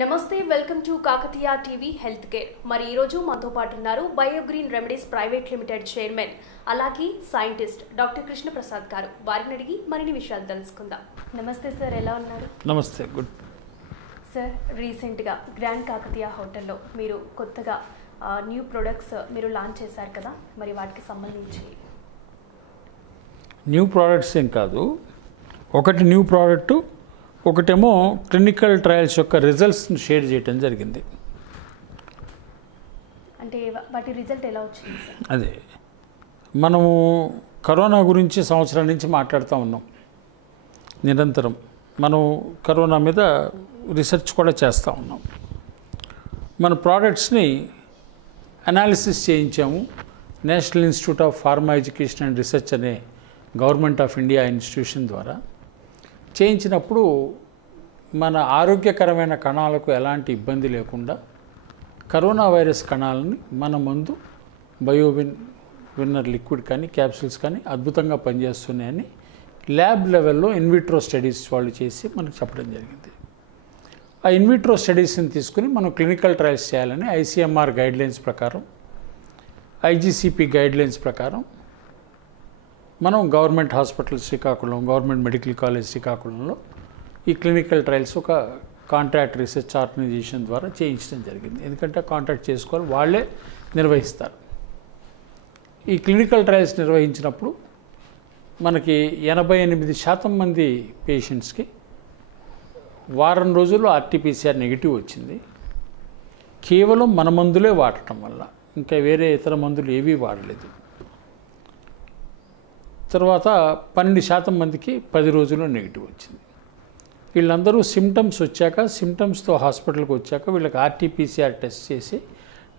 నమస్తే welcome to Kakatiya TV health care మరి ఈ రోజు మనతో పాటు ఉన్నారు Biogreen remedies private limited chairman అలాగే సైంటిస్ట్ డాక్టర్ కృష్ణ ప్రసాద్ గారు వారిని అడిగి మరిన్ని విషయాలు తెలుసుకుందాం నమస్తే సార్ ఎలా ఉన్నారు నమస్తే గుడ్ సార్ రీసెంట్ గా గ్రాండ్ కాకతీయ హోటల్లో మీరు కొత్తగా న్యూ ప్రొడక్ట్స్ మీరు లాంచ్ చేశారు కదా మరి వాటికి సంబంధించి న్యూ ప్రోడక్ట్స్ ఏం కాదు ఒకటి న్యూ ప్రోడక్ట్ ఒకటేమో క్లినికల్ ట్రయల్స్ యొక్క రిజల్ట్స్ని షేర్ చేయడం జరిగింది అంటే వాటి రిజల్ట్ ఎలా వచ్చింది సార్ అదే మనము కరోనా గురించి సంవత్సరం నుంచి మాట్లాడుతూ ఉన్నాం నిరంతరం మనం కరోనా మీద రీసెర్చ్ కూడా చేస్తూ ఉన్నాం మన ప్రోడక్ట్స్ని అనాలిసిస్ చేయించాము national institute of pharma education and research అనే గవర్నమెంట్ ఆఫ్ ఇండియా ఇన్స్టిట్యూషన్ ద్వారా చేయించినప్పుడు మన ఆరోగ్యకరమైన కణాలకు ఎలాంటి ఇబ్బంది లేకుండా కరోనా వైరస్ కణాలని మన ముందు విన్నర్ లిక్విడ్ కానీ క్యాప్సూల్స్ కానీ అద్భుతంగా పనిచేస్తున్నాయని ల్యాబ్ లెవెల్లో ఇన్విట్రో స్టడీస్ వాళ్ళు చేసి మనకు చెప్పడం జరిగింది ఆ ఇన్విట్రో స్టడీస్ని తీసుకుని మనం క్లినికల్ ట్రయల్స్ చేయాలని ఐసీఎంఆర్ గైడ్లైన్స్ ప్రకారం ఐజీసీపీ గైడ్లైన్స్ ప్రకారం మనం government hospital Srikakulam government medical college శ్రీకాకుళంలో ఈ క్లినికల్ ట్రయల్స్ ఒక కాంట్రాక్ట్ రీసెర్చ్ ఆర్గనైజేషన్ ద్వారా చేయించడం జరిగింది ఎందుకంటే కాంట్రాక్ట్ చేసుకోవాలి వాళ్ళే నిర్వహిస్తారు ఈ క్లినికల్ ట్రయల్స్ నిర్వహించినప్పుడు మనకి 88% మంది పేషెంట్స్కి వారం రోజుల్లో ఆర్టీపీసీఆర్ నెగిటివ్ వచ్చింది కేవలం మన మందులే వాడటం వల్ల ఇంకా వేరే ఇతర మందులు ఏవీ వాడలేదు తర్వాత 12% మందికి 10 రోజుల్లో నెగిటివ్ వచ్చింది వీళ్ళందరూ సిమ్టమ్స్ వచ్చాక సిమ్టమ్స్తో హాస్పిటల్కి వచ్చాక వీళ్ళకి ఆర్టీపీసీఆర్ టెస్ట్ చేసి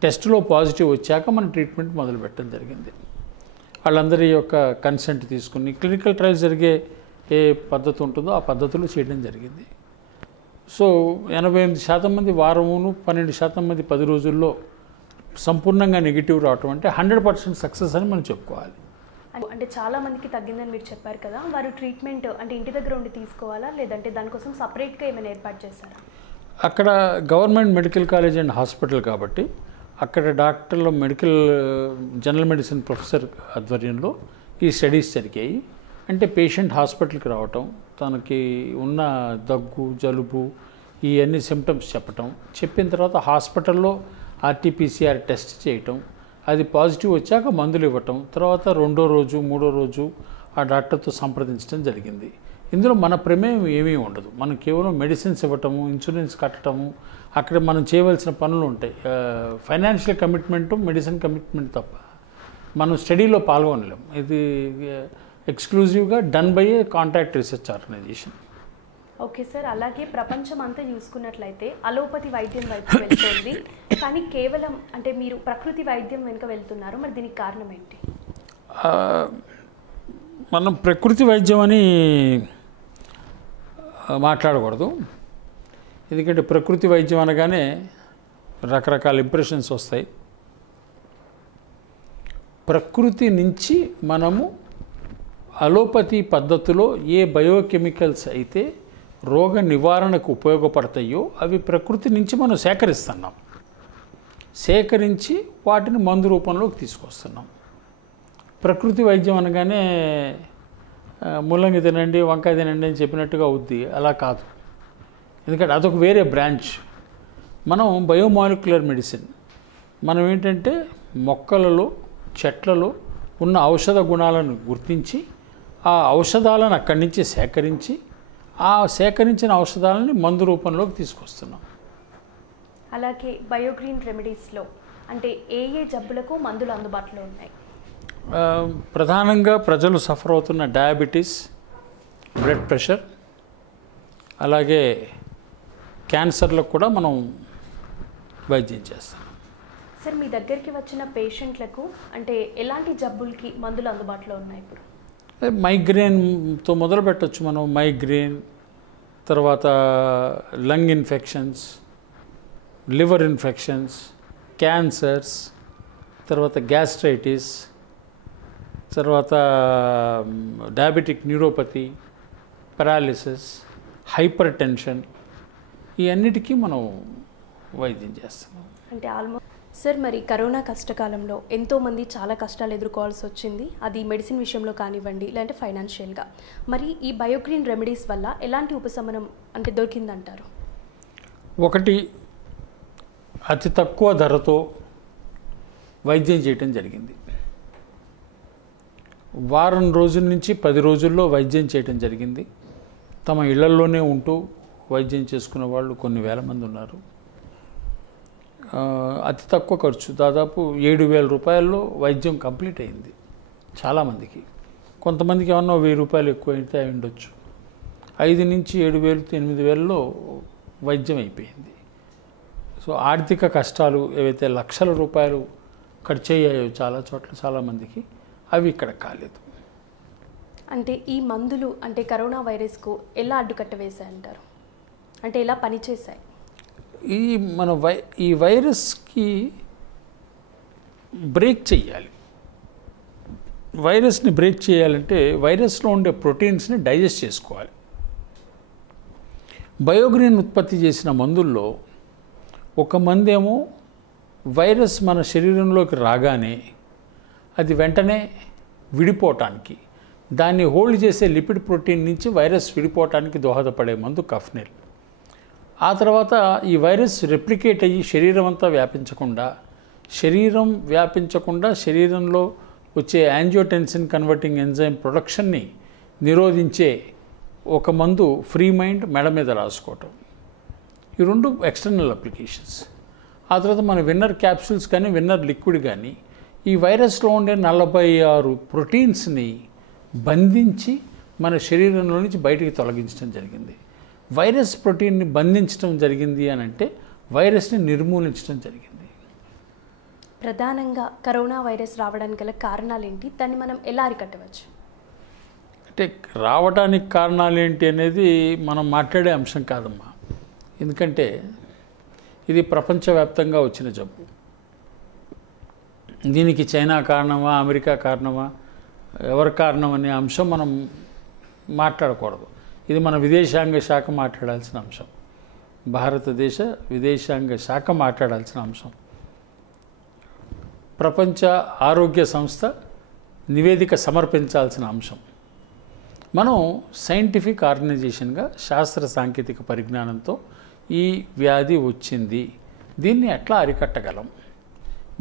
టెస్ట్లో పాజిటివ్ వచ్చాక మన ట్రీట్మెంట్ మొదలుపెట్టడం జరిగింది వాళ్ళందరి యొక్క కన్సెంట్ తీసుకుని క్లినికల్ ట్రయల్స్ జరిగే ఏ పద్ధతి ఉంటుందో ఆ పద్ధతిలో చేయడం జరిగింది సో 88% మంది వారమును 12% మంది 10 రోజుల్లో సంపూర్ణంగా నెగిటివ్ రావటం అంటే 100% సక్సెస్ అని మనం చెప్పుకోవాలి అంటే చాలా మందికి తగ్గిందని మీరు చెప్పారు కదా వారు ట్రీట్మెంట్ అంటే ఇంటి దగ్గర ఉండి తీసుకోవాలా లేదంటే దానికోసం సపరేట్గా ఏమైనా ఏర్పాటు చేస్తారా అక్కడ government medical college and hospital కాబట్టి అక్కడ డాక్టర్లు జనరల్ మెడిసిన్ ప్రొఫెసర్ ఆధ్వర్యంలో ఈ స్టడీస్ జరిగాయి అంటే పేషెంట్ హాస్పిటల్కి రావటం తనకి ఉన్న దగ్గు జలుబు ఇవన్నీ సిమ్టమ్స్ చెప్పిన తర్వాత హాస్పిటల్లో ఆర్టీపీసీఆర్ టెస్ట్ చేయటం అది పాజిటివ్ వచ్చాక మందులు ఇవ్వటం తర్వాత 2వ రోజు 3వ రోజు ఆ డాక్టర్తో సంప్రదించడం జరిగింది ఇందులో మన ప్రమేయం ఏమీ ఉండదు మనం కేవలం మెడిసిన్స్ ఇవ్వటము ఇన్సూరెన్స్ కట్టడము అక్కడ మనం చేయవలసిన పనులు ఉంటాయి ఫైనాన్షియల్ కమిట్మెంటు మెడిసిన్ కమిట్మెంట్ తప్ప మనం స్టడీలో పాల్గొనలేము ఇది ఎక్స్క్లూజివ్గా done by a contract research organisation okay sir అలాగే ప్రపంచం అంతా చూసుకున్నట్లయితే అలోపతి వైద్యం వైపు వెళ్తుంది కానీ కేవలం అంటే మీరు ప్రకృతి వైద్యం వెనుక వెళ్తున్నారు మరి దీనికి కారణం ఏంటి మనం ప్రకృతి వైద్యం అని మాట్లాడకూడదు ఎందుకంటే ప్రకృతి వైద్యం అనగానే రకరకాల ఇంప్రెషన్స్ వస్తాయి ప్రకృతి నుంచి మనము అలోపతి పద్ధతిలో ఏ బయోకెమికల్స్ అయితే రోగ నివారణకు ఉపయోగపడతాయో అవి ప్రకృతి నుంచి మనం సేకరించి వాటిని మందు రూపంలోకి తీసుకొస్తున్నాం ప్రకృతి వైద్యం అనగానే ముల్లంగి తినండి వంకాయ తినండి అని చెప్పినట్టుగా అవుద్ది అలా కాదు ఎందుకంటే అదొక వేరే బ్రాంచ్ మనం బయోమాలిక్యులర్ మెడిసిన్ మనం ఏంటంటే మొక్కలలో చెట్లలో ఉన్న ఔషధ గుణాలను గుర్తించి ఆ ఔషధాలను అక్కడి నుంచి సేకరించి ఆ సేకరించిన ఔషధాలని మందు రూపంలోకి తీసుకొస్తున్నాం అలాగే బయోగ్రీన్ రెమెడీస్లో అంటే ఏ జబ్బులకు మందులు అందుబాటులో ఉన్నాయి ప్రధానంగా ప్రజలు సఫర్ అవుతున్న డయాబెటీస్ బ్లడ్ ప్రెషర్ అలాగే క్యాన్సర్లకు కూడా మనం వైద్యం చేస్తాం సార్ మీ దగ్గరికి వచ్చిన పేషెంట్లకు అంటే ఎలాంటి జబ్బులకి మందులు అందుబాటులో ఉన్నాయి ఇప్పుడు మైగ్రేన్తో మొదలు పెట్టచ్చు మనం మైగ్రేన్ తర్వాత lung infections liver infections cancers తర్వాత గ్యాస్ట్రైటిస్ తర్వాత diabetic neuropathy paralysis hyper tension ఈ అన్నిటికీ మనం వైద్యం చేస్తున్నాం. అంటే ఆల్మోస్ట్ సార్, మరి కరోనా కష్టకాలంలో ఎంతోమంది చాలా కష్టాలు ఎదుర్కోవాల్సి వచ్చింది. అది మెడిసిన్ విషయంలో కానివ్వండి, లేదంటే ఫైనాన్షియల్గా. మరి ఈ బయోగ్రీన్ రెమెడీస్ వల్ల ఎలాంటి ఉపశమనం అంటే దొరికిందంటారు? ఒకటి, అతి తక్కువ ధరతో వైద్యం చేయటం జరిగింది. వారం రోజుల నుంచి 10 రోజుల్లో వైద్యం చేయటం జరిగింది. తమ ఇళ్లల్లోనే ఉంటూ వైద్యం చేసుకునే వాళ్ళు కొన్ని వేల మంది ఉన్నారు. అతి తక్కువ ఖర్చు, దాదాపు 7,000 రూపాయల్లో వైద్యం కంప్లీట్ అయింది చాలామందికి. కొంతమందికి ఏమన్నా 1,000 రూపాయలు ఎక్కువ అయితే అయి ఉండొచ్చు. 5 నుంచి 7,000 8,000లో వైద్యం అయిపోయింది. సో ఆర్థిక కష్టాలు ఏవైతే లక్షల రూపాయలు ఖర్చు అయ్యాయో చాలా చోట్ల చాలామందికి, అవి ఇక్కడ కాలేదు. అంటే ఈ మందులు అంటే కరోనా వైరస్కు ఎలా అడ్డుకట్ట వేశాయంటారు? అంటే ఎలా పనిచేశాయి? ఈ వైరస్కి బ్రేక్ చేయాలి. వైరస్ని బ్రేక్ చేయాలంటే వైరస్లో ఉండే ప్రోటీన్స్ని డైజెస్ట్ చేసుకోవాలి. బయోగ్రీన్ ఉత్పత్తి చేసిన మందుల్లో ఒక మందేమో వైరస్ మన శరీరంలోకి రాగానే అది వెంటనే విడిపోవటానికి, దాన్ని హోల్డ్ చేసే లిపిడ్ ప్రోటీన్ నుంచి వైరస్ విడిపోవటానికి దోహదపడే మందు కఫ్నెల్. ఆ తర్వాత ఈ వైరస్ రెప్లికేట్ అయ్యి శరీరం అంతా శరీరంలో వచ్చే యాంజియోటెన్సిన్ కన్వర్టింగ్ ఎంజైమ్ ప్రొడక్షన్ని నిరోధించే ఒక మందు ఫ్రీ మైండ్ మెడ మీద రాసుకోవటం. ఈ 2 ఎక్స్టర్నల్ అప్లికేషన్స్. ఆ తర్వాత మన విన్నర్ క్యాప్సూల్స్ కానీ విన్నర్ లిక్విడ్ కానీ ఈ వైరస్లో ఉండే 46 ప్రోటీన్స్ని బంధించి మన శరీరంలో నుంచి బయటికి తొలగించడం జరిగింది. వైరస్ ప్రోటీన్ని బంధించడం జరిగింది అని అంటే వైరస్ని నిర్మూలించడం జరిగింది. ప్రధానంగా కరోనా వైరస్ రావడానికి గల కారణాలు ఏంటి? దాన్ని మనం ఎలా అరికట్టవచ్చు? అంటే రావడానికి కారణాలు ఏంటి అనేది మనం మాట్లాడే అంశం కాదమ్మా. ఎందుకంటే ఇది ప్రపంచవ్యాప్తంగా వచ్చిన జబ్బు. దీనికి చైనా కారణమా, అమెరికా కారణమా, ఎవరి కారణం అనే అంశం మనం మాట్లాడకూడదు. ఇది మన విదేశాంగ శాఖ మాట్లాడాల్సిన అంశం. భారతదేశ విదేశాంగ శాఖ మాట్లాడాల్సిన అంశం. ప్రపంచ ఆరోగ్య సంస్థ నివేదిక సమర్పించాల్సిన అంశం. మనం సైంటిఫిక్ ఆర్గనైజేషన్గా శాస్త్ర సాంకేతిక పరిజ్ఞానంతో ఈ వ్యాధి వచ్చింది, దీన్ని ఎట్లా అరికట్టగలం,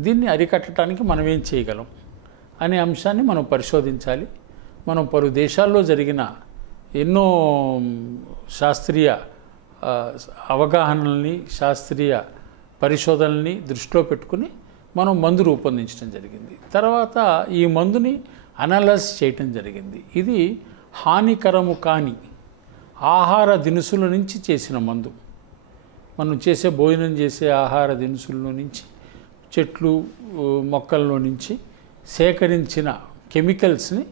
దీన్ని అరికట్టడానికి మనం ఏం చేయగలం అనే అంశాన్ని మనం పరిశోధించాలి. మనం పలు దేశాల్లో జరిగిన ఎన్నో శాస్త్రీయ అవగాహనల్ని, శాస్త్రీయ పరిశోధనల్ని దృష్టిలో పెట్టుకుని మనం మందు రూపొందించడం జరిగింది. తర్వాత ఈ మందుని అనలైజ్ చేయటం జరిగింది. ఇది హానికరము కాని ఆహార దినుసుల నుంచి చేసిన మందు. మనం చేసే భోజనం చేసే ఆహార దినుసుల్లో నుంచి, చెట్లు మొక్కల్లో నుంచి సేకరించిన కెమికల్స్ని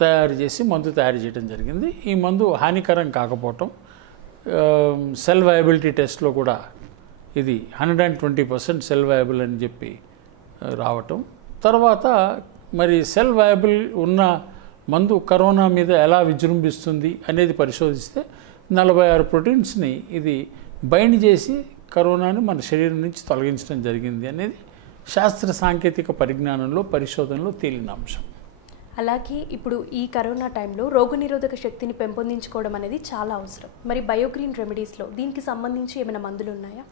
తయారు చేసి మందు తయారు చేయడం జరిగింది. ఈ మందు హానికరం కాకపోవటం, సెల్ వయబిలిటీ టెస్ట్లో కూడా ఇది 120% సెల్ వయబుల్ అని చెప్పి రావటం. తర్వాత మరి సెల్ వయబుల్ ఉన్న మందు కరోనా మీద ఎలా విజృంభిస్తుంది అనేది పరిశోధిస్తే 46 ప్రోటీన్స్ని ఇది బైండ్ చేసి కరోనాని మన శరీరం నుంచి తొలగించడం జరిగింది అనేది శాస్త్ర సాంకేతిక పరిజ్ఞానంలో పరిశోధనలో తేలిన అంశం. అలాగే ఇప్పుడు ఈ కరోనా టైంలో రోగనిరోధక శక్తిని పెంపొందించుకోవడం అనేది చాలా అవసరం. మరి బయోగ్రీన్ రెమెడీస్లో దీనికి సంబంధించి ఏమైనా మందులు ఉన్నాయా?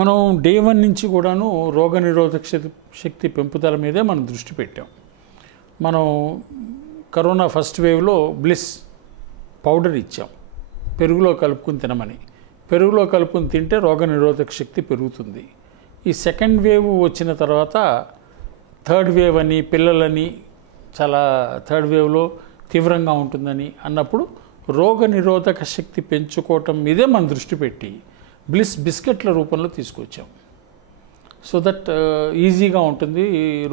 మనం డే 1 నుంచి కూడాను రోగనిరోధక శక్తి పెంపుదల మీదే మనం దృష్టి పెట్టాం. మనం కరోనా ఫస్ట్ వేవ్లో బ్లిస్ పౌడర్ ఇచ్చాం, పెరుగులో కలుపుకుని తినమని. పెరుగులో కలుపుకుని తింటే రోగనిరోధక శక్తి పెరుగుతుంది. ఈ సెకండ్ వేవ్ వచ్చిన తర్వాత థర్డ్ వేవ్ అని, పిల్లలని చాలా థర్డ్ వేవ్లో తీవ్రంగా ఉంటుందని అన్నప్పుడు రోగనిరోధక శక్తి పెంచుకోవటం మీదే మనం దృష్టి పెట్టి బ్లిస్ బిస్కెట్ల రూపంలో తీసుకొచ్చాం. సో దట్ ఈజీగా ఉంటుంది,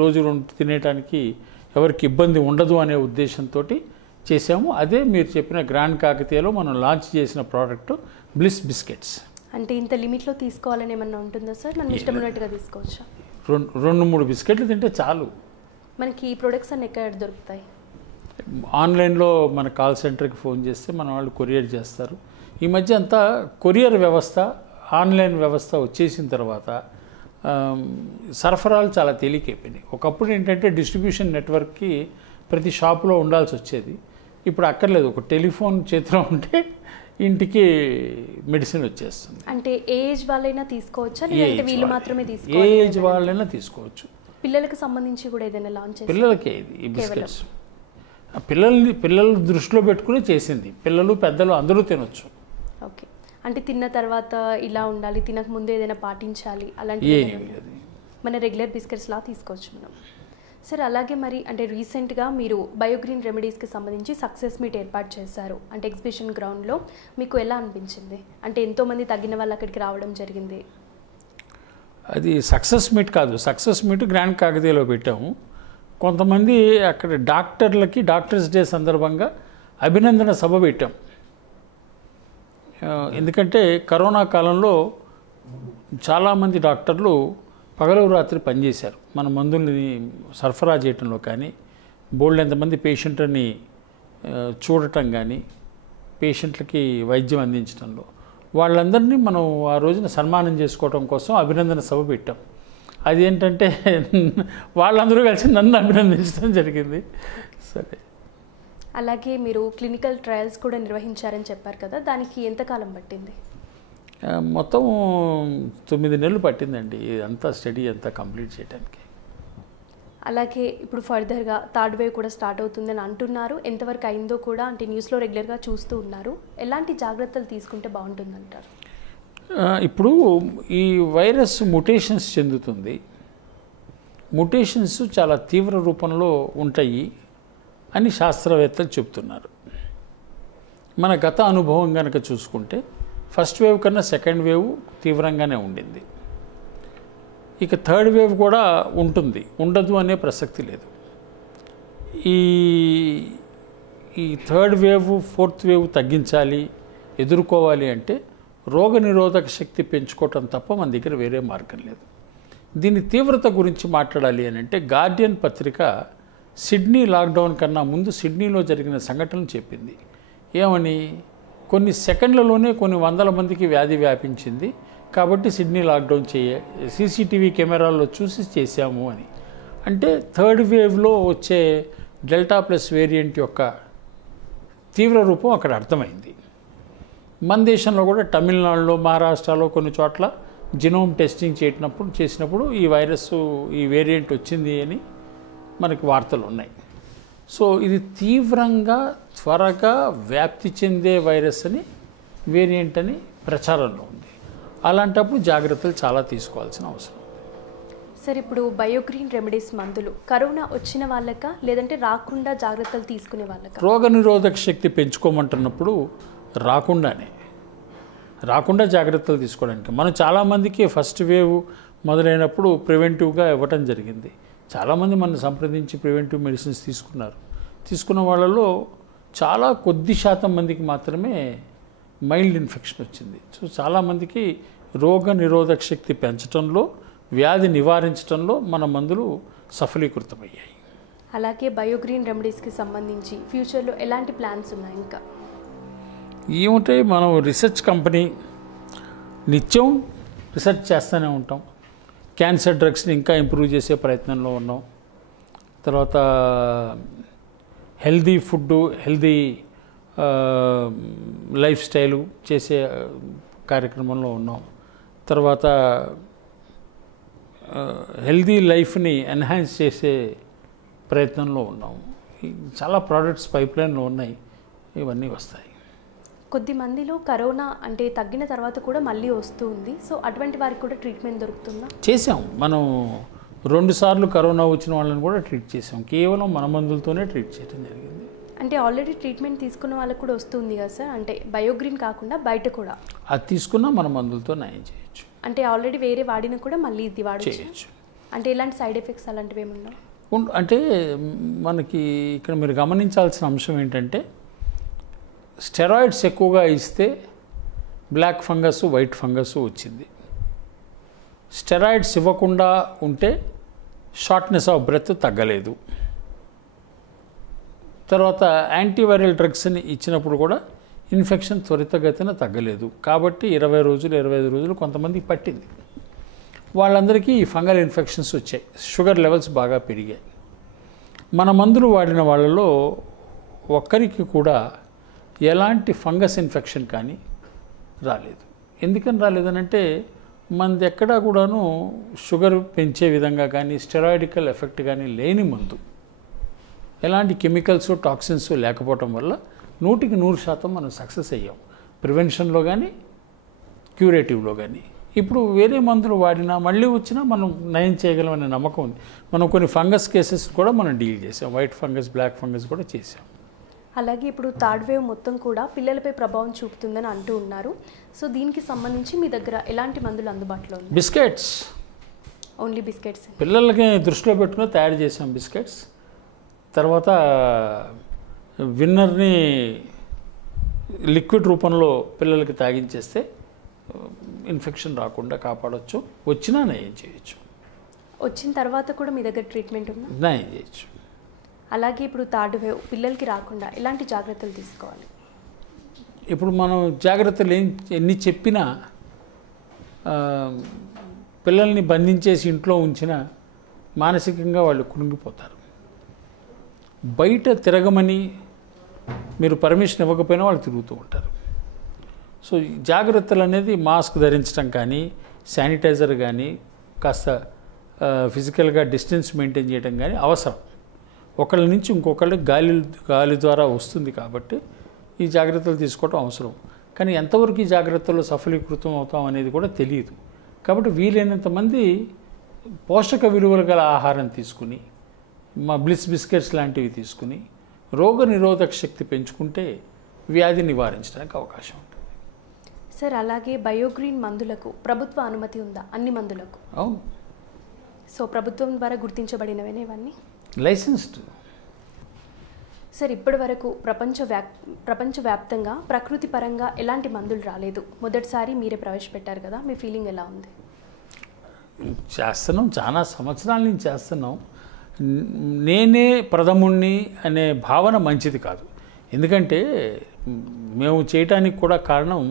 రోజు 2 తినేయడానికి ఎవరికి ఇబ్బంది ఉండదు అనే ఉద్దేశంతో చేసాము. అదే మీరు చెప్పిన గ్రాండ్ కాకతీయలో మనం లాంచ్ చేసిన ప్రోడక్ట్ బ్లిస్ బిస్కెట్స్. అంటే ఇంత లిమిట్లో తీసుకోవాలని ఏమన్నా ఉంటుందా సార్? మనం ఇష్టమైనట్టుగా తీసుకోవచ్చా? 2-3 బిస్కెట్లు తింటే చాలు. మనకి ఈ ప్రొడక్ట్స్ అన్ని ఎక్కడ దొరుకుతాయి? ఆన్లైన్లో మన కాల్ సెంటర్కి ఫోన్ చేస్తే మన వాళ్ళు కొరియర్ చేస్తారు. ఈ మధ్య అంతా కొరియర్ వ్యవస్థ, ఆన్లైన్ వ్యవస్థ వచ్చేసిన తర్వాత సరఫరాలు చాలా తేలికైపోయినాయి. ఒకప్పుడు ఏంటంటే డిస్ట్రిబ్యూషన్ నెట్వర్క్కి ప్రతి షాపులో ఉండాల్సి వచ్చేది. ఇప్పుడు అక్కర్లేదు, ఒక టెలిఫోన్ చేతిలో ఉంటే ఇంటికి మెడిసిన్ వచ్చేస్తుంది. అంటే ఏ ఏజ్ వాళ్ళైనా తీసుకోవచ్చా, లేదంటే వీళ్ళు మాత్రమే ఏ తీసుకోవాలి? ఏజ్ వాళ్ళైనా తీసుకోవచ్చు. పిల్లలకు సంబంధించి కూడా ఏదైనా లాంచ్ చేసి పిల్లలకే ఇది ఈ బిస్కెట్స్ పిల్లలు దృష్టిలో పెట్టుకుని చేసింది. పిల్లలు పెద్దలు అందరూ తినొచ్చు. ఓకే. అంటే తిన్న తర్వాత ఇలా ఉండాలి, తినక ముందు ఏదైనా పాటించాలి అలాంటి ఏమీ లేదు. మన రెగ్యులర్ బిస్కెట్స్ లా తీసుకోవచ్చు మనం. సార్ అలాగే మరి అంటే రీసెంట్గా మీరు బయోగ్రీన్ రెమెడీస్కి సంబంధించి సక్సెస్ మీట్ ఏర్పాటు చేశారు. అంటే ఎగ్జిబిషన్ గ్రౌండ్లో మీకు ఎలా అనిపించింది? అంటే ఎంతోమంది తగ్గిన వాళ్ళు అక్కడికి రావడం జరిగింది. అది సక్సెస్ మీట్ కాదు, సక్సెస్ మీట్ గ్రాండ్ కాకతీయలో పెట్టాము. కొంతమంది అక్కడ డాక్టర్స్ డే సందర్భంగా అభినందన సభ పెట్టాం. ఎందుకంటే కరోనా కాలంలో చాలామంది డాక్టర్లు పగలు రాత్రి పనిచేశారు మన మందుల్ని సరఫరా చేయటంలో కానీ, బోల్డ్ ఎంతమంది పేషెంట్లని చూడటం కానీ, పేషెంట్లకి వైద్యం అందించడంలో వాళ్ళందరినీ మనం ఆ రోజున సన్మానం చేసుకోవడం కోసం అభినందన సభ పెట్టాం. అదేంటంటే వాళ్ళందరూ కలిసి నన్ను అభినందించడం జరిగింది. సరే. అలాగే మీరు క్లినికల్ ట్రయల్స్ కూడా నిర్వహించారని చెప్పారు కదా, దానికి ఎంతకాలం పట్టింది? మొత్తం 9 నెలలు పట్టిందండి అంతా స్టడీ అంతా కంప్లీట్ చేయడానికి. అలాగే ఇప్పుడు ఫర్దర్గా థర్డ్ వేవ్ కూడా స్టార్ట్ అవుతుందని అంటున్నారు. ఎంతవరకు అయిందో కూడా అంటే న్యూస్లో రెగ్యులర్గా చూస్తూ ఉన్నారు. ఎలాంటి జాగ్రత్తలు తీసుకుంటే బాగుంటుందంటారు? ఇప్పుడు ఈ వైరస్ ముటేషన్స్ చెందుతుంది. ముటేషన్స్ చాలా తీవ్ర రూపంలో ఉంటాయి అని శాస్త్రవేత్తలు చెప్తున్నారు. మన గత అనుభవం కనుక చూసుకుంటే ఫస్ట్ వేవ్ కన్నా సెకండ్ వేవ్ తీవ్రంగానే ఉండింది. ఇక థర్డ్ వేవ్ కూడా ఉండదు అనే ప్రసక్తి లేదు. ఈ థర్డ్ వేవ్ ఫోర్త్ వేవ్ తగ్గించాలి, ఎదుర్కోవాలి అంటే రోగనిరోధక శక్తి పెంచుకోవటం తప్ప మన దగ్గర వేరే మార్గం లేదు. దీని తీవ్రత గురించి మాట్లాడాలి అని అంటే గార్డియన్ పత్రిక సిడ్నీ లాక్డౌన్ కన్నా ముందు సిడ్నీలో జరిగిన సంఘటనలు చెప్పింది. ఏమని? కొన్ని సెకండ్లలోనే కొన్ని వందల మందికి వ్యాధి వ్యాపించింది కాబట్టి సిడ్నీ లాక్డౌన్ సీసీటీవీ కెమెరాల్లో చూసి చేశాము అని. అంటే థర్డ్ వేవ్లో వచ్చే డెల్టా ప్లస్ వేరియంట్ యొక్క తీవ్ర రూపం అక్కడ అర్థమైంది. మన దేశంలో కూడా తమిళనాడులో, మహారాష్ట్రలో కొన్ని చోట్ల జినోమ్ టెస్టింగ్ చేసినప్పుడు ఈ వేరియంట్ వచ్చింది అని మనకి వార్తలు ఉన్నాయి. సో ఇది తీవ్రంగా త్వరగా వ్యాప్తి చెందే వైరస్ అని, వేరియంట్ అని ప్రచారంలో ఉంది. అలాంటప్పుడు జాగ్రత్తలు చాలా తీసుకోవాల్సిన అవసరం. సార్ ఇప్పుడు బయోగ్రీన్ రెమెడీస్ మందులు కరోనా వచ్చిన వాళ్ళకా లేదంటే రాకుండా జాగ్రత్తలు తీసుకునే వాళ్ళకా? రోగనిరోధక శక్తి పెంచుకోమంటున్నప్పుడు రాకుండా జాగ్రత్తలు తీసుకోవడానికి మనం చాలామందికి ఫస్ట్ వేవ్ మొదలైనప్పుడు ప్రివెంటివ్గా ఇవ్వటం జరిగింది. చాలామంది మనం సంప్రదించి ప్రివెంటివ్ మెడిసిన్స్ తీసుకున్న వాళ్ళలో చాలా కొద్ది శాతం మందికి మాత్రమే మైల్డ్ ఇన్ఫెక్షన్ వచ్చింది. సో చాలామందికి రోగ నిరోధక శక్తి పెంచడంలో, వ్యాధి నివారించడంలో మన మందులు సఫలీకృతమయ్యాయి. అలాగే బయోగ్రీన్ రెమెడీస్కి సంబంధించి ఫ్యూచర్లో ఎలాంటి ప్లాన్స్ ఉన్నాయి? ఇంకా ఏముంటాయి, మనం రీసెర్చ్ కంపెనీ నిత్యం రీసెర్చ్ చేస్తూనే ఉంటాం. క్యాన్సర్ డ్రగ్స్ని ఇంకా ఇంప్రూవ్ చేసే ప్రయత్నంలో ఉన్నాం. తర్వాత healthy food, healthy life style చేసే కార్యక్రమంలో ఉన్నాం. తర్వాత హెల్దీ లైఫ్ని ఎన్హాన్స్ చేసే ప్రయత్నంలో ఉన్నాం. చాలా ప్రోడక్ట్స్ పైప్లైన్లో ఉన్నాయి, ఇవన్నీ వస్తాయి. కొద్ది మందిలో కరోనా అంటే తగ్గిన తర్వాత కూడా మళ్ళీ వస్తూ ఉంది. సో అటువంటి వారికి కూడా ట్రీట్మెంట్ దొరుకుతుందా? చేసాం. మనం 2 సార్లు కరోనా వచ్చిన వాళ్ళని కూడా ట్రీట్ చేసాం. కేవలం మన మందులతోనే ట్రీట్ చేయడం జరిగింది. అంటే ఆల్రెడీ ట్రీట్మెంట్ తీసుకున్న వాళ్ళకి కూడా వస్తుంది కదా సార్? అంటే బయోగ్రీన్ కాకుండా బయట కూడా అది తీసుకున్నా మన మందులతో నయం చేయొచ్చు. అంటే ఆల్రెడీ వేరే వాడిన కూడా మళ్ళీ ఇది చేయొచ్చు. అంటే ఎలాంటి సైడ్ ఎఫెక్ట్స్ అలాంటివి ఏమన్నా? అంటే మనకి ఇక్కడ మీరు గమనించాల్సిన అంశం ఏంటంటే, స్టెరాయిడ్స్ ఎక్కువగా ఇస్తే బ్లాక్ ఫంగస్, వైట్ ఫంగస్ వచ్చింది. స్టెరాయిడ్స్ ఇవ్వకుండా ఉంటే షార్ట్నెస్ ఆఫ్ బ్రెత్ తగ్గలేదు. తర్వాత యాంటీవైరల్ డ్రగ్స్ని ఇచ్చినప్పుడు కూడా ఇన్ఫెక్షన్ త్వరితగతిన తగ్గలేదు. కాబట్టి 20 రోజులు 25 రోజులు కొంతమందికి పట్టింది. వాళ్ళందరికీ ఈ ఫంగల్ ఇన్ఫెక్షన్స్ వచ్చాయి. షుగర్ లెవెల్స్ బాగా పెరిగాయి. మన మందులు వాడిన వాళ్ళలో ఒక్కరికి కూడా ఎలాంటి ఫంగస్ ఇన్ఫెక్షన్ కానీ రాలేదు. ఎందుకని రాలేదనంటే మనది ఎక్కడా కూడాను షుగర్ పెంచే విధంగా కానీ స్టెరాయిడికల్ ఎఫెక్ట్ కానీ లేని మందు, ఎలాంటి కెమికల్స్ టాక్సిన్స్ లేకపోవటం వల్ల 100% మనం సక్సెస్ అయ్యాం ప్రివెన్షన్లో కానీ క్యూరేటివ్లో కానీ. ఇప్పుడు వేరే మందులు వాడినా మళ్ళీ వచ్చినా మనం నయం చేయగలమనే నమ్మకం ఉంది. మనం కొన్ని ఫంగస్ కేసెస్ కూడా మనం డీల్ చేసాం. వైట్ ఫంగస్, బ్లాక్ ఫంగస్ కూడా చేసాం. అలాగే ఇప్పుడు థర్డ్ వేవ్ మొత్తం కూడా పిల్లలపై ప్రభావం చూపుతుందని అంటూ ఉన్నారు. సో దీనికి సంబంధించి మీ దగ్గర ఎలాంటి మందులు అందుబాటులో ఉన్నాయి? బిస్కెట్స్, ఓన్లీ బిస్కెట్స్ పిల్లలకి దృష్టిలో పెట్టుకుని తయారు చేసాం బిస్కెట్స్. తర్వాత విన్నర్ని లిక్విడ్ రూపంలో పిల్లలకి తాగించేస్తే ఇన్ఫెక్షన్ రాకుండా కాపాడవచ్చు. వచ్చినా నయం చేయొచ్చు. వచ్చిన తర్వాత కూడా మీ దగ్గర ట్రీట్మెంట్ ఉందా? నయం చేయొచ్చు. అలాగే ఇప్పుడు థర్డ్ వేవ్ పిల్లలకి రాకుండా ఎలాంటి జాగ్రత్తలు తీసుకోవాలి? ఇప్పుడు మనం జాగ్రత్తలు ఎన్ని చెప్పినా పిల్లల్ని బంధించేసి ఇంట్లో ఉంచినా మానసికంగా వాళ్ళు కుమిలిపోతారు. బయట తిరగమని మీరు పర్మిషన్ ఇవ్వకపోయినా వాళ్ళు తిరుగుతూ ఉంటారు. సో జాగ్రత్తలు అనేది మాస్క్ ధరించడం కానీ, శానిటైజర్ కానీ, కాస్త ఫిజికల్గా డిస్టెన్స్ మెయింటైన్ చేయడం కానీ అవసరం. ఒకళ్ళ నుంచి ఇంకొకళ్ళకి గాలి ద్వారా వస్తుంది కాబట్టి ఈ జాగ్రత్తలు తీసుకోవడం అవసరం. కానీ ఎంతవరకు ఈ జాగ్రత్తలు సఫలీకృతం అవుతాం అనేది కూడా తెలియదు. కాబట్టి వీలైనంత మంది పోషక విలువలు గల ఆహారం తీసుకుని, బ్లిస్ బిస్కెట్స్ లాంటివి తీసుకుని రోగ నిరోధక శక్తి పెంచుకుంటే వ్యాధి నివారించడానికి అవకాశం ఉంటుంది. సార్ అలాగే బయోగ్రీన్ మందులకు ప్రభుత్వ అనుమతి ఉందా? అన్ని మందులకు? అవును. సో ప్రభుత్వం ద్వారా గుర్తించబడినవేనా ఇవన్నీ? లైసెన్స్డ్. సార్ ఇప్పటి వరకు ప్రపంచవ్యాప్తంగా ప్రకృతి పరంగా ఎలాంటి మందులు రాలేదు. మొదటిసారి మీరే ప్రవేశపెట్టారు కదా, మీ ఫీలింగ్ ఎలా ఉంది? చేస్తున్నాం, చాలా సంవత్సరాల నుంచి చేస్తున్నాం. నేనే ప్రథముణ్ణి అనే భావన మంచిది కాదు. ఎందుకంటే మేము చేయటానికి కూడా కారణం,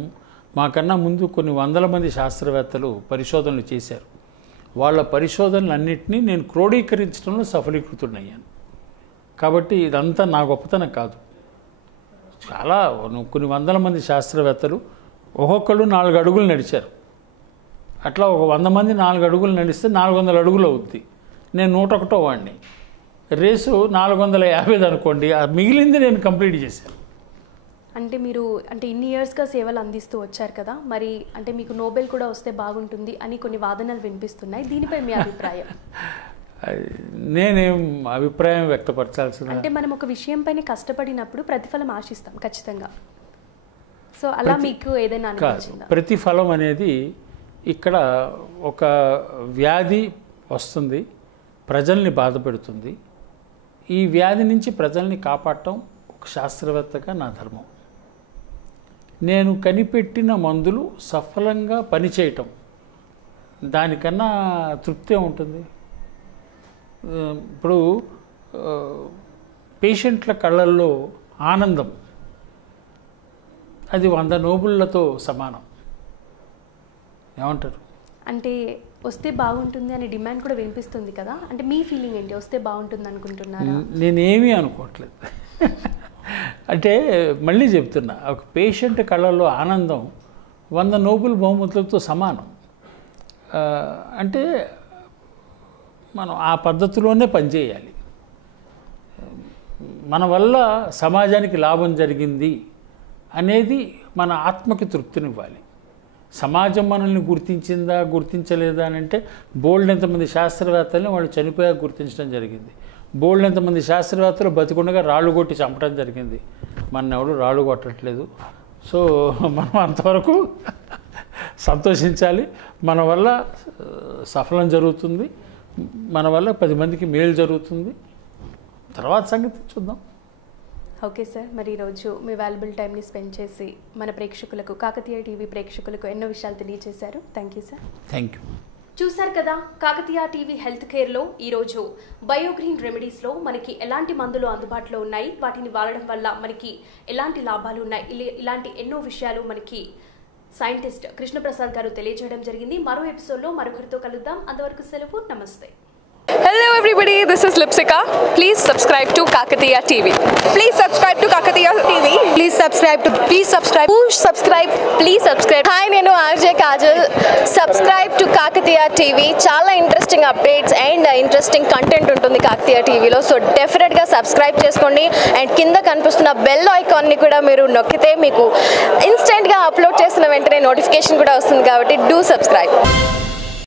మాకన్నా ముందు కొన్ని వందల మంది శాస్త్రవేత్తలు పరిశోధనలు చేశారు. వాళ్ళ పరిశోధనలన్నింటినీ నేను క్రోడీకరించడంలో సఫలీకృతుడయ్యాను. కాబట్టి ఇదంతా నా గొప్పతనం కాదు. చాలా కొన్ని వందల మంది శాస్త్రవేత్తలు ఒక్కొక్కళ్ళు 4 అడుగులు నడిచారు. అట్లా ఒక 100 మంది 4 అడుగులు నడిస్తే 400 అడుగులు అవుద్ది. నేను 101వ వాడిని. రేసు 450 అనుకోండి, మిగిలింది నేను కంప్లీట్ చేశాను. అంటే మీరు ఇన్ని ఇయర్స్గా సేవలు అందిస్తూ వచ్చారు కదా, మరి అంటే మీకు నోబెల్ కూడా వస్తే బాగుంటుంది అని కొన్ని వాదనలు వినిపిస్తున్నాయి. దీనిపై మీ అభిప్రాయం? నేనేం అభిప్రాయం వ్యక్తపరచాల్సిన, అంటే మనం ఒక విషయం పైన కష్టపడినప్పుడు ప్రతిఫలం ఆశిస్తాం ఖచ్చితంగా. సో అలా మీకు ఏదైనా అనిపించిందా? ప్రతిఫలం అనేది ఇక్కడ ఒక వ్యాధి వస్తుంది, ప్రజల్ని బాధపెడుతుంది. ఈ వ్యాధి నుంచి ప్రజల్ని కాపాడటం ఒక శాస్త్రవేత్తగా నా ధర్మం. నేను కనిపెట్టిన మందులు సఫలంగా పనిచేయటం, దానికన్నా తృప్తి ఉంటుంది. ఇప్పుడు పేషెంట్ల కళ్ళల్లో ఆనందం అది 100 నోబెళ్లతో సమానం. ఏమంటారు? అంటే వస్తే బాగుంటుంది అనే డిమాండ్ కూడా వినిపిస్తుంది కదా, అంటే మీ ఫీలింగ్ ఏంటి? వస్తే బాగుంటుంది అనుకుంటున్నారా? నేనేమీ అనుకోవట్లేదు. అంటే మళ్ళీ చెప్తున్నా, ఒక పేషెంట్ కళ్ళల్లో ఆనందం 100 నోబెల్ బహుమతులతో సమానం. అంటే మనం ఆ పద్ధతిలోనే పనిచేయాలి. మన వల్ల సమాజానికి లాభం జరిగింది అనేది మన ఆత్మకి తృప్తినివ్వాలి. సమాజం మనల్ని గుర్తించిందా గుర్తించలేదా అని అంటే బోల్డ్ ఎంతమంది శాస్త్రవేత్తల్ని వాళ్ళు చనిపోయాక గుర్తించడం జరిగింది. బోల్డ్ ఎంతమంది శాస్త్రవేత్తలు బతికుండగా రాళ్ళు కొట్టి చంపడం జరిగింది. మన ఎవడు రాళ్ళు కొట్టట్లేదు. సో మనం అంతవరకు సంతోషించాలి. మన వల్ల సఫలం జరుగుతుంది, మన వల్ల 10 మందికి మేలు జరుగుతుంది. తర్వాత సంగతి చూద్దాం. ఓకే సార్, మరి ఈరోజు మీ వాల్యుబుల్ టైంని స్పెండ్ చేసి మన ప్రేక్షకులకు, కాకతీయ టీవీ ప్రేక్షకులకు ఎన్నో విషయాలు తెలియజేశారు. Thank you sir. Thank you. చూశారు కదా కాకతీయ టీవీ హెల్త్ కేర్లో ఈరోజు బయోగ్రీన్ రెమెడీస్లో మనకి ఎలాంటి మందులు అందుబాటులో ఉన్నాయి, వాటిని వాడడం వల్ల మనకి ఎలాంటి లాభాలు ఉన్నాయి, ఇలాంటి ఎన్నో విషయాలు మనకి సైంటిస్ట్ కృష్ణప్రసాద్ గారు తెలియజేయడం జరిగింది. మరో ఎపిసోడ్లో మరొకరితో కలుద్దాం. అంతవరకు సెలవు. నమస్తే. Hello everybody, this is Lipsika. Please subscribe to Kakatiya TV. Please subscribe to Kakatiya TV. Please subscribe. Push subscribe. Please subscribe. Hi, nenu RJ Kajal. Subscribe to Kakatiya TV. Chala interesting updates and interesting content untundi Kakatiya TV lo. So definitely ga subscribe cheskondi and kinda kanipustunna bell icon ni kuda meeru nokkite meeku instant ga upload chesina ventane notification kuda vastundi kabatti do subscribe.